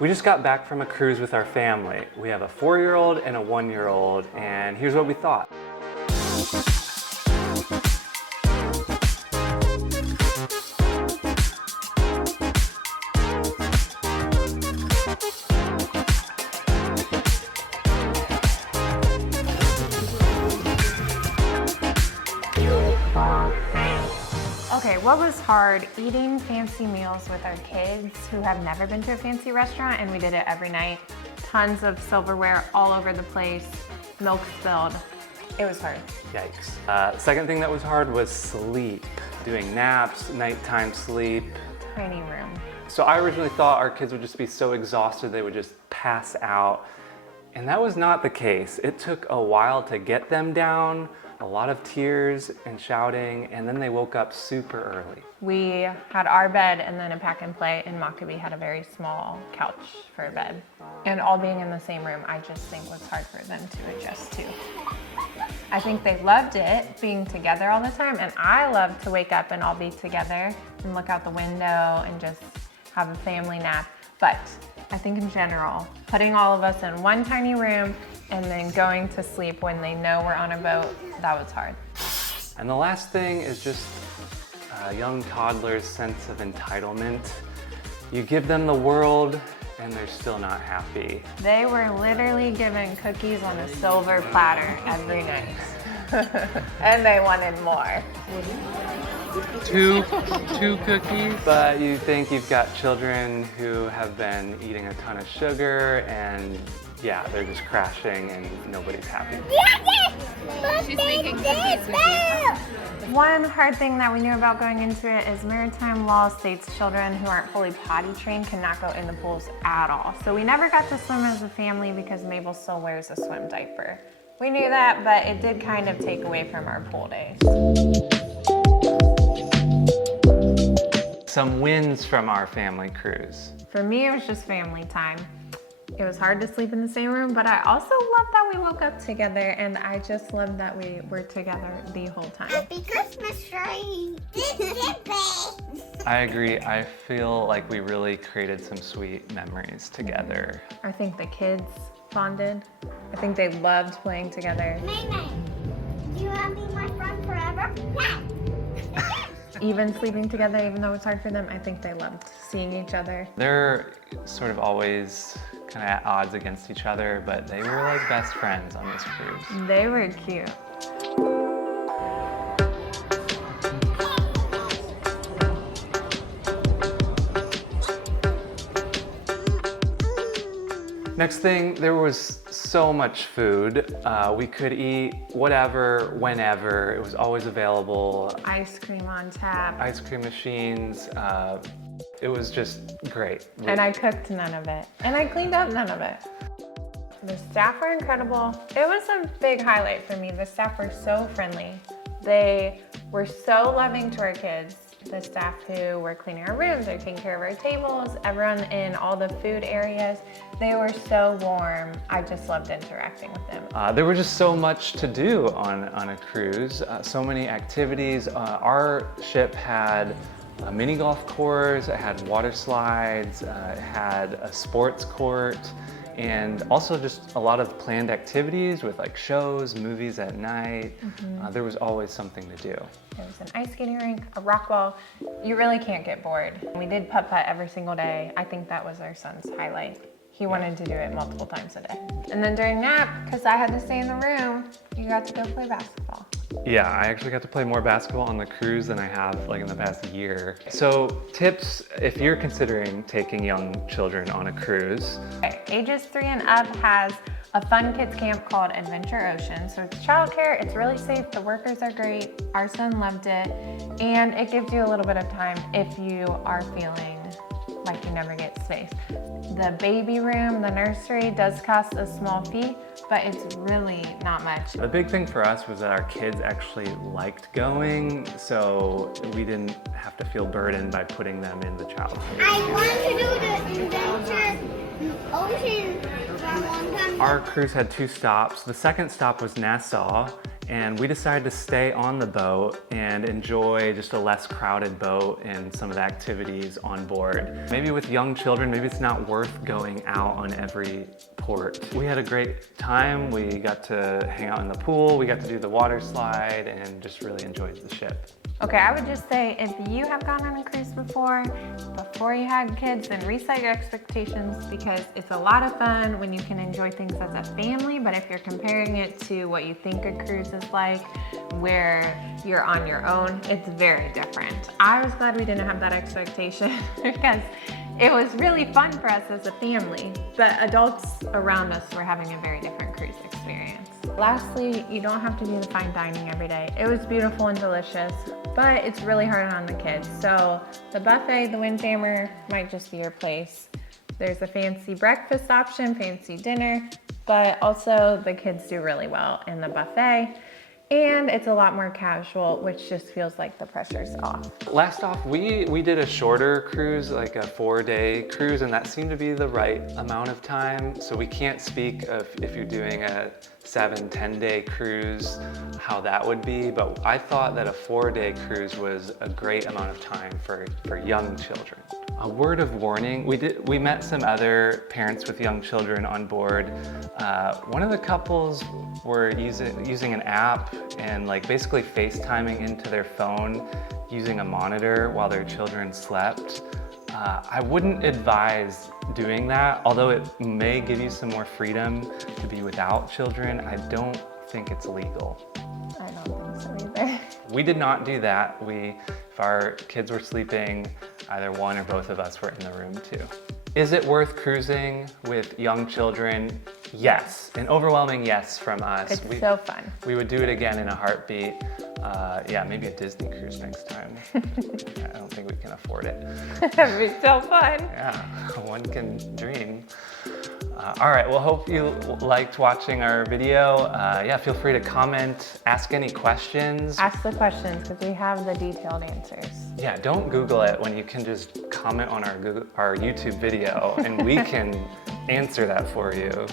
We just got back from a cruise with our family. We have a 4-year-old and a 1-year-old, and here's what we thought. Okay, what was hard? Eating fancy meals with our kids who have never been to a fancy restaurant, and we did it every night. Tons of silverware all over the place, milk spilled. It was hard. Yikes. Second thing that was hard was sleep. Doing naps, nighttime sleep. Tiny room. So I originally thought our kids would just be so exhausted they would just pass out. And that was not the case. It took a while to get them down, a lot of tears and shouting, and then they woke up super early. We had our bed and then a pack and play, and Maccabi had a very small couch for a bed. And all being in the same room, I just think was hard for them to adjust to. I think they loved it, being together all the time, and I love to wake up and all be together and look out the window and just have a family nap. But I think in general, putting all of us in one tiny room and then going to sleep when they know we're on a boat, that was hard. And the last thing is just a young toddler's sense of entitlement. You give them the world and they're still not happy. They were literally given cookies on a silver platter every night. And they wanted more. Two cookies. But you think you've got children who have been eating a ton of sugar and yeah, they're just crashing and nobody's happy. She's making cookies with you. One hard thing that we knew about going into it is maritime law states children who aren't fully potty trained cannot go in the pools at all. So we never got to swim as a family because Mabel still wears a swim diaper. We knew that, but it did kind of take away from our pool days. Some wins from our family cruise. For me, it was just family time. It was hard to sleep in the same room, but I also loved that we woke up together, and I just loved that we were together the whole time. Happy Christmas tree! I agree. I feel like we really created some sweet memories together. I think the kids bonded. I think they loved playing together. May, do you want to be my friend forever? Yeah! Even sleeping together, even though it's hard for them, I think they loved seeing each other. They're sort of always kind of at odds against each other, but they were like best friends on this cruise. They were cute. Next thing, there was so much food. We could eat whatever, whenever. It was always available. Ice cream on tap. Ice cream machines. It was just great. And I cooked none of it. And I cleaned up none of it. The staff were incredible. It was a big highlight for me. The staff were so friendly. They were so loving to our kids. The staff who were cleaning our rooms or taking care of our tables, everyone in all the food areas, they were so warm. I just loved interacting with them. There was just so much to do on a cruise, so many activities. Our ship had a mini golf course, it had water slides, it had a sports court, and also just a lot of planned activities with like shows, movies at night. There was always something to do. There was an ice skating rink, a rock wall. You really can't get bored. We did putt-putt every single day. I think that was our son's highlight. He wanted to do it multiple times a day. And then during nap, because I had to stay in the room, you got to go play basketball. Yeah, I actually got to play more basketball on the cruise than I have like in the past year. So tips if you're considering taking young children on a cruise. Okay. Ages 3 and up has a fun kids camp called Inventure Ocean. So it's childcare, it's really safe, the workers are great, our son loved it, and it gives you a little bit of time if you are feeling like you never get space. The baby room, the nursery does cost a small fee, but it's really not much. The big thing for us was that our kids actually liked going, so we didn't have to feel burdened by putting them in the childcare. I want to do the Inventure Ocean from one time. Our cruise had 2 stops. The second stop was Nassau, and we decided to stay on the boat and enjoy just a less crowded boat and some of the activities on board. Maybe with young children, maybe it's not worth going out on every port. We had a great time. We got to hang out in the pool, we got to do the water slide, and just really enjoyed the ship. Okay, I would just say if you have gone on a cruise before you had kids, then reset your expectations, because it's a lot of fun when you can enjoy things as a family, but if you're comparing it to what you think a cruise is like, where you're on your own, it's very different. I was glad we didn't have that expectation because it was really fun for us as a family, but adults around us were having a very different cruise experience. Lastly, you don't have to do the fine dining every day. It was beautiful and delicious, but it's really hard on the kids. So the buffet, the Windjammer, might just be your place. There's a fancy breakfast option, fancy dinner, but also the kids do really well in the buffet. And it's a lot more casual, which just feels like the pressure's off. Last off, we did a shorter cruise, like a 4-day cruise, and that seemed to be the right amount of time. So we can't speak of if you're doing a 7-10-day cruise, how that would be, but I thought that a 4-day cruise was a great amount of time for young children. A word of warning, we met some other parents with young children on board. One of the couples were using an app and like basically FaceTiming into their phone using a monitor while their children slept. I wouldn't advise doing that, although it may give you some more freedom to be without children. I don't think it's legal. I don't think so either. We did not do that. If our kids were sleeping, either one or both of us were in the room too. Is it worth cruising with young children? Yes, an overwhelming yes from us. It's so fun. We would do it again in a heartbeat. Yeah, maybe a Disney cruise next time. I don't think we can afford it. That'd be so fun. Yeah, one can dream. All right, well, hope you liked watching our video. Yeah, feel free to comment, ask any questions. Ask the questions because we have the detailed answers. Yeah, don't Google it when you can just comment on our YouTube video and we can answer that for you.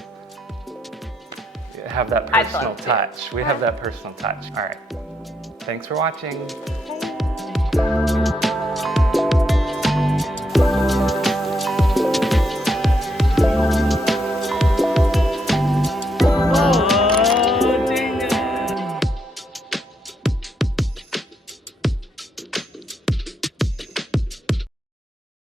Have that personal touch. We have that personal touch. All right, thanks for watching. Bye.